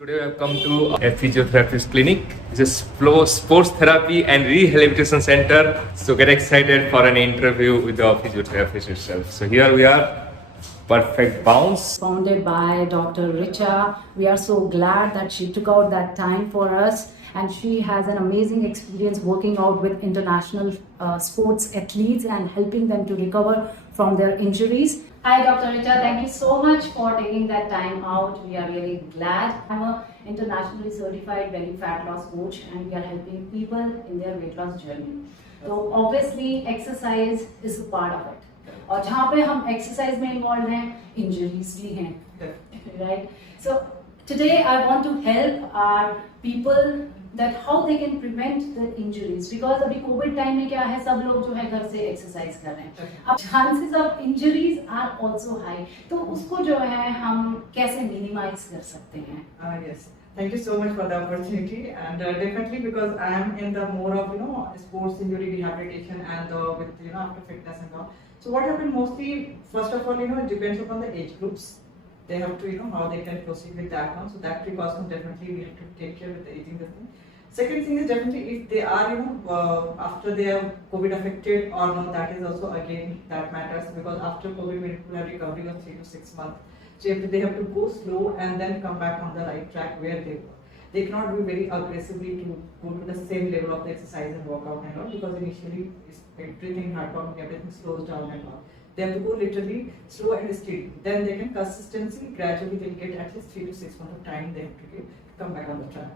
Today we have come to a physiotherapist clinic. This is sports therapy and rehabilitation center. So get excited for an interview with the physiotherapist itself. So here we are, Perfect Bounce. Founded by Dr. Richa. We are so glad that she took out that time for us, and she has an amazing experience working out with international sports athletes and helping them to recover from their injuries. Hi Dr. Richa, thank you so much for taking that time out. We are really glad. I'm an internationally certified belly fat loss coach, and we are helping people in their weight loss journey. So obviously exercise is a part of it. और जहाँ पे हम exercise में involve हैं, injuries भी हैं, right? So today I want to help our people that how they can prevent the injuries, because अभी covid time में क्या है, सब लोग जो है घर से एक्सरसाइज कर रहे हैं, अब chances of injuries are also high, तो उसको जो है हम कैसे मिनिमाइज कर सकते हैं? Yes. Thank you so much for the opportunity, and definitely because I am in the more of sports injury rehabilitation and with after fitness and all. So what happens mostly, first of all, it depends upon the age groups. They have to how they can proceed with that one. So that precaution definitely we have to take care with the aging the thing. Second thing is definitely if they are after they are COVID affected or not, that is also again that matters, because after COVID people have recovery of 3 to 6 months. So they have to go slow and then come back on the right track where they were. They cannot be very aggressively to go to the same level of the exercise and work out and all, because initially everything heart pumping, everything slows down and all. They have to go literally slow and steady. Then they can consistency, gradually they'll get at least 3 to 6 months of time they have to give to come back on the track.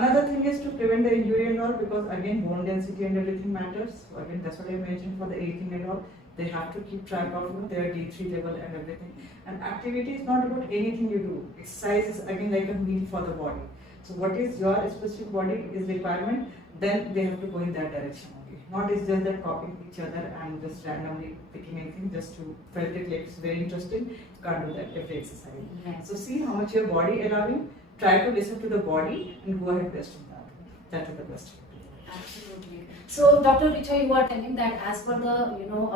Another thing is to prevent the injury and all, because again bone density and everything matters. So again that's what I mentioned for the aging and all. They have to keep track of their D3 level and everything. And activity is not about anything you do. Exercise is again like a meal for the body. So what is your specific body is requirement, then they have to go in that direction only. Not is just that copying each other and just randomly picking anything just to felt it like it's very interesting. You can't do that every exercise. Yes. So see how much your body allowing. Try to listen to the body and go ahead best on that. That is the best. Absolutely. So, Dr. Richa, you are telling that as per the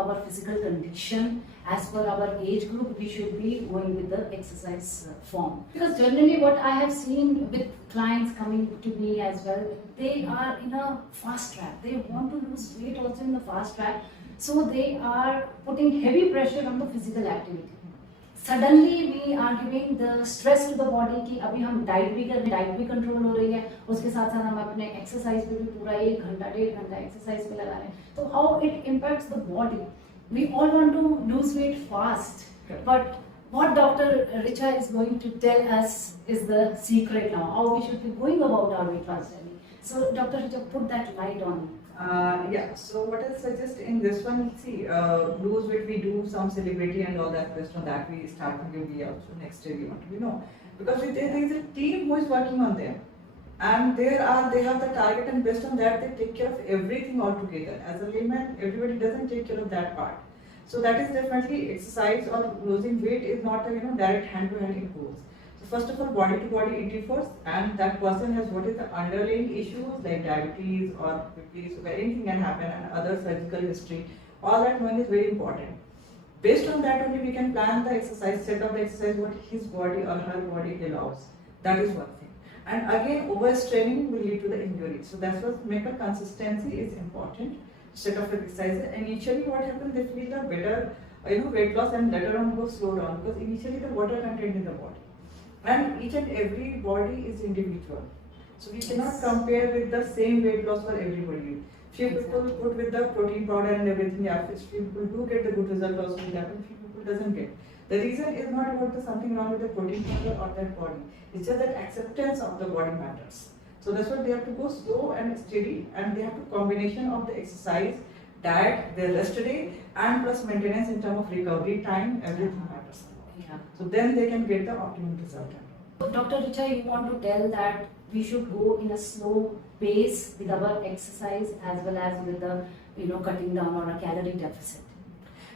our physical condition, as per our age group, we should be going with the exercise form. Because generally, what I have seen with clients coming to me as well, they are in a fast track. They want to lose weight also in the fast track, so they are putting heavy pressure on the physical activity. Suddenly we are giving the stress to the body कि अभी हम diet भी कर रहे हैं, diet भी control हो रही है, उसके साथ साथ हम अपने एक्सरसाइज पे भी पूरा 1 घंटा 1.5 घंटा एक्सरसाइज पे लगा रहे हैं, तो how it impacts the body. We all want to lose weight fast, but what Dr. Richa is going to tell us is the secret now, how we should be going about our weight loss journey. So Dr. Richa, put that light on. Yeah, so what I suggest in this one, see, lose weight, we do some celebrity and all that, based on that we start to give the also next day we want to because there is a team who is working on them, and they have the target, and based on that they take care of everything all together. As a layman, everybody doesn't take care of that part. So that is definitely exercise or losing weight is not a direct hand to hand impulse. So first of all, body to body it differs, and that person has what is the underlying issues like diabetes or BP, so anything can happen, and other surgical history. All that knowing is very important. Based on that only we can plan the exercise, set of the exercise what his body or her body allows. That is one thing. And again, overstraining will lead to the injury. So that's what make a consistency is important. Set of exercise. Initially, what happens? They feel the better, weight loss, and later on go slow down, because initially the water content in the body, and each and every body is individual. So we cannot compare with the same weight loss for everybody. Few people put with the protein powder and everything. Yeah, few people do get the good result also with that, and few people doesn't get. The reason is not about something wrong with the protein powder or that body. It's just that acceptance of the body matters. So that's why they have to go slow and steady, and they have to combination of the exercise, diet, their rest day, and plus maintenance in terms of recovery time, everything matters. Yeah. So then they can get the optimum result. So Dr. Richa, you want to tell that we should go in a slow pace with our exercise as well as with the cutting down on a calorie deficit.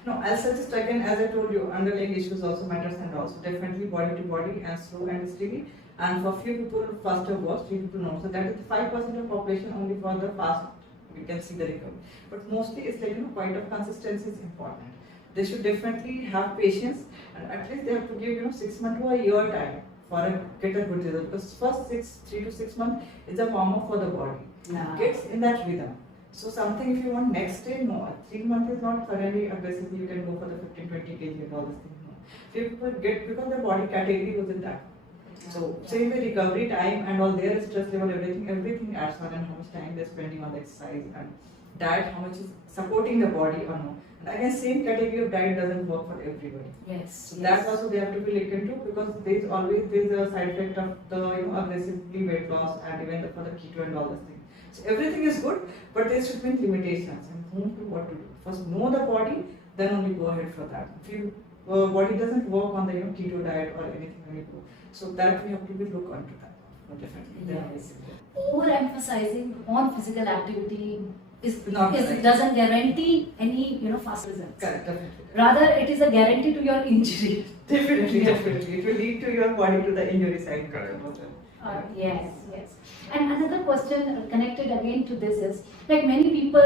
No, I'll suggest again, as I told you, underlying issues also matters, and also definitely body to body and slow and steady. And for few people, faster works, few people no. So that is 5% of population only for the fast, we can see the recovery. But mostly it's like, quite of consistency is important. They should definitely have patience, and at least they have to give, 6 months to a year time get a good result. Because first 3 to 6 months is a warm up for the body. Yeah. Gets in that rhythm. So something if you want next day, no. 3 months is not suddenly aggressively you can go for the 15-20 kg and all this thing. No. People get because the body category was in that. So same way recovery time and all their stress level, everything adds on, and how much time they're spending on the exercise and diet, how much is supporting the body or no. And again, same category of diet doesn't work for everybody. Yes. So yes. that also they have to be looked into, because there's a side effect of the aggressively weight loss and even for the keto and all this thing. So everything is good, but there should be limitations and whom to what to do. First know the body, then only go ahead for that. If you body doesn't work on the keto diet or anything when you go, so that we have to be look onto that. Definitely. Yes. Overemphasizing on physical activity Not right. doesn't guarantee any fast results. Correct, definitely. Rather, it is a guarantee to your injury. Definitely, Yeah. definitely. It will lead to your body to the injury side. Correct. Yes, yes. And another question connected again to this is, like many people,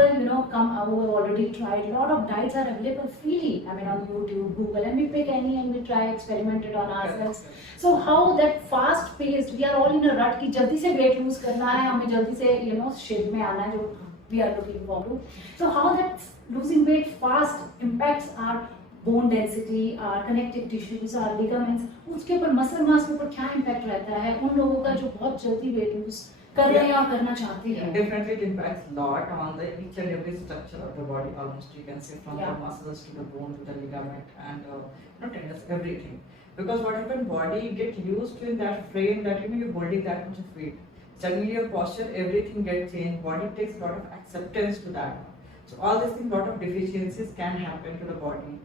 come who have already tried, a lot of diets are available freely. I mean, on YouTube, Google, and we pick any and we try, experiment it on ourselves. So how that fast paced, we are all in a rut कि जल्दी से weight lose करना है, हमें जल्दी से shape में आना है जो we are looking forward to. So how that losing weight fast impacts our bone density, our connective tissues, our ligaments, उसके ऊपर muscle mass के ऊपर क्या impact रहता है उन लोगों का जो बहुत जल्दी weight lose कर रहे हैं और करना चाहते हैं? Definitely it impacts a lot on the each and every structure of the body, almost you can say from Yeah. the muscles to the bone to the ligament and tendons, everything. Because what happens, body get used to in that frame that you're holding that much of weight. Suddenly your posture, everything gets changed. Body takes a lot of acceptance to that. So all these things, lot of deficiencies can happen to the body.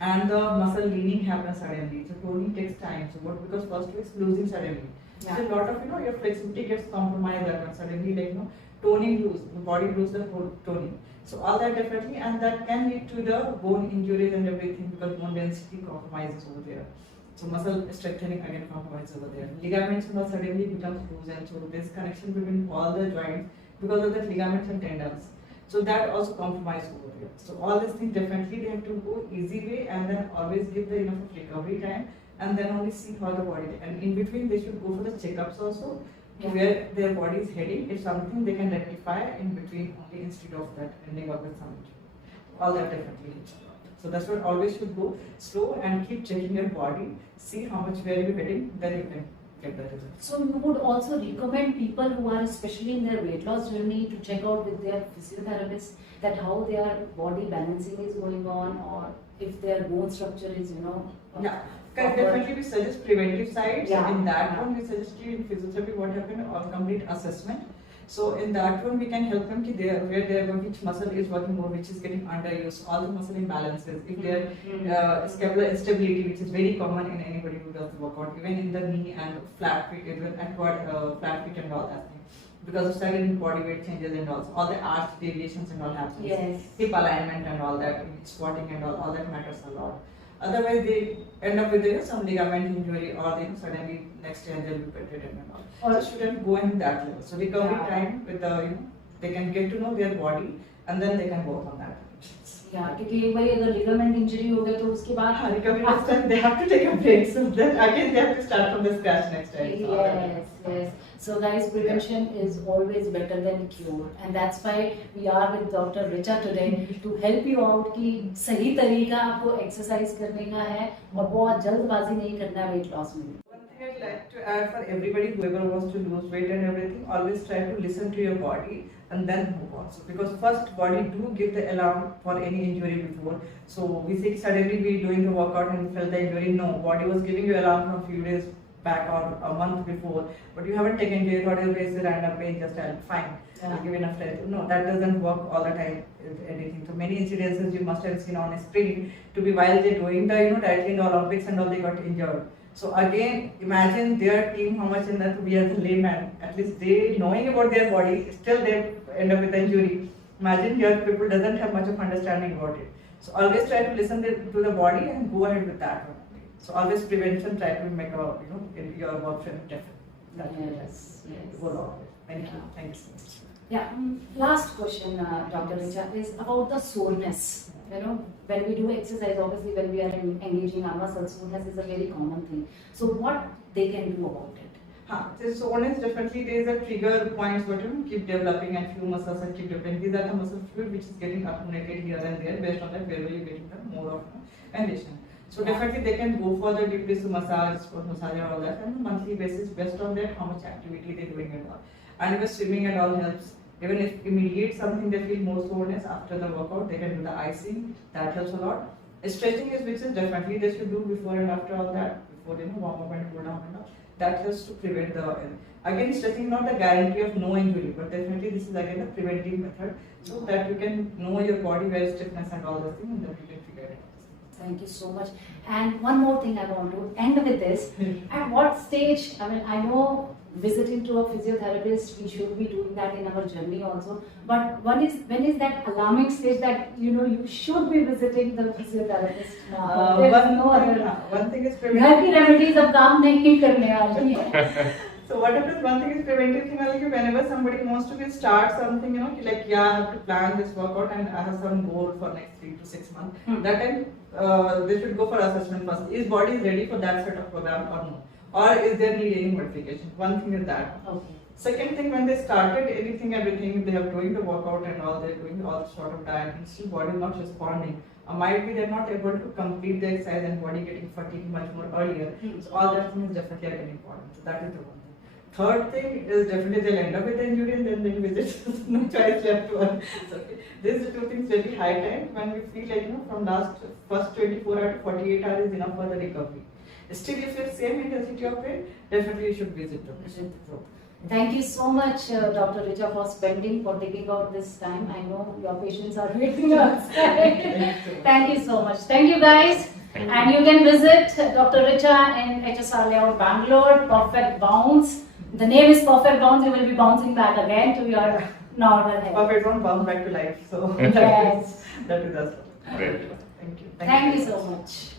And the muscle leaning happens suddenly. So toning takes time. So what? Because first is losing suddenly. Yeah. So a lot of your flexibility gets compromised and suddenly toning lose, the body lose the whole toning. So all that definitely, and that can lead to the bone injuries and everything, because bone density compromises over there. So muscle strengthening again compromises over there. Ligaments suddenly becomes loose, and so this connection between all the joints because of the ligaments and tendons. So that also compromises over there. So all these things definitely they have to go easy way, and then always give the enough recovery time, and then only see how the body. And in between they should go for the checkups also, Yeah. where their body is heading. If something they can rectify in between only instead of that ending up with something. All that definitely helps a lot. So that's what always should go slow and keep checking your body, see how much where you're heading, then you can get the result. So you would also recommend people who are especially in their weight loss journey to check out with their physiotherapist that how their body balancing is going on, or if their bone structure is Yeah, correct. Definitely we suggest preventive sides. Yeah. In that Yeah. one we suggest you in physiotherapy what happened or complete assessment. So in that one we can help them where they are going, which muscle is working more, which is getting underused, all the muscle imbalances. If their scapular instability, which is very common in anybody who does the workout, even in the knee and flat feet, even and flat feet and all that thing. Because of sudden body weight changes and all the arch deviations and all happens. Yes. Hip alignment and all that, squatting and all that matters a lot. Otherwise, they end up with some ligament injury, or suddenly next year they'll be bedridden and all. Or- So shouldn't go in that level. So recovery Yeah. time with the they can get to know their body, and then they can work on that. या क्योंकि एक बार अगर ligament injury हो गया तो उसके बाद Recovery next time they have to take a break. So then again they have to start from the scratch next time. So all that. Yes, yes. So guys, prevention is always better than cure, and that's why we are with Dr. Richa today to help you out कि सही तरीका आपको exercise करने का है और बहुत जल्दबाजी नहीं करना है weight loss में. One thing I'd like to add for everybody, whoever wants to lose weight and everything, always try to listen to your body and then move on. So because first body do give the alarm for any injury before. So we say suddenly we doing the workout and we felt the injury. No, body was giving you alarm from few days back or a month before, but you haven't taken care. Thought it's a random pain, just fine. Yeah. Give enough time. No, that doesn't work all the time. Anything. So many incidences you must have seen on a screen to be while they're doing the directly in the Olympics and all, they got injured. So again, imagine their team how much in that we as a layman, at least they knowing about their body, still they end up with an injury. Imagine your people doesn't have much of understanding about it. So always try to listen to the body and go ahead with that one. So always prevention, try to make a in your work different. Yes, yes. Go along. Thank you. Yeah. Thank you so much. Yeah. Last question, Dr. Richa, is about the soreness. When we do exercise, obviously when we are engaging our muscles, soreness is a very common thing. So what they can do about it? The soreness, definitely there is a trigger points what you keep developing, and few muscles are keep developing. These are the muscle fluid which is getting accumulated here and there. Based on that, where you're getting the more of condition. So definitely they can go for the deep tissue massage, sport massage and all that, and on a monthly basis based on that how much activity they're doing and all. And even swimming and all helps. Even if immediate something they feel more soreness after the workout, they can do the icing. That helps a lot. Stretching is which is definitely they should do before and after all that, before warm up and cool down and all. That helps to prevent the again stretching is not the guarantee of no injury, but definitely this is again the preventive method, so that you can know your body where stiffness and all those things, and then you can figure it out. Thank you so much. And one more thing I want to end with this. At what stage, I mean, I know visiting to a physiotherapist, we should be doing that in our journey also. But when is that alarming stage that you should be visiting the physiotherapist now? There's no other. One thing is घर की remedies अब काम नहीं करने वाली है. So what happens? One thing is preventive thing. Like whenever somebody wants to start something, like yeah, I have to plan this workout and I have some goal for next 3 to 6 months. That time they should go for assessment first. Is body ready for that sort of program or no? Or is there need any modification? One thing is that. Okay. Second thing, when they started anything, everything, they are doing the workout and all, they're doing all sort of diet, and still body is not responding. Might be they're not able to complete the exercise and body getting fatigued much more earlier. So all that thing is definitely again important. So that is the one thing. Third thing is definitely they'll end up with the injury and then they'll visit. No choice left to us. Okay. These are two things very high time when we feel like from first 24 hours to 48 hours is enough for the recovery. Still, if you're same intensity of pain, definitely you should visit the patient. Thank you so much, Dr. Richa, for taking out this time. I know your patients are waiting outside. Thank you so much. Thank you, guys. And you can visit Dr. Richa in HSR Layout, Bangalore. Perfect Bounce. The name is Perfect Bounce. You will be bouncing back again to your normal health. Perfect Bounce, bounce back to life. So yes. that is us. Great. Thank you. Thank you so much.